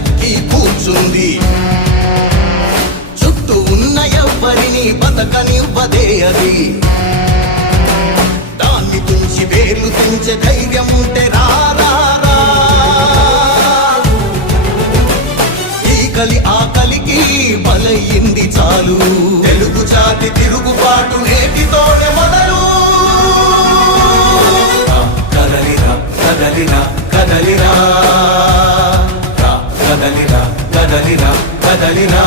గద్దెక్కి కూర్చుంది. చుట్టూ ఉన్న ఎవ్వరిని బతకనివ్వదే అది. దాన్ని తుంచి వేర్లు తుంచే ధైర్యం ఉంటే రారా. ఈ కలి ఆకలికి బలయింది చాలు. తెలుగు జాతి తిరుగుబాటు నేటితోనే మొదలు. కదలిరా కదలిరా కదలిరా, కదలిరా కదలిరా కదలిరా.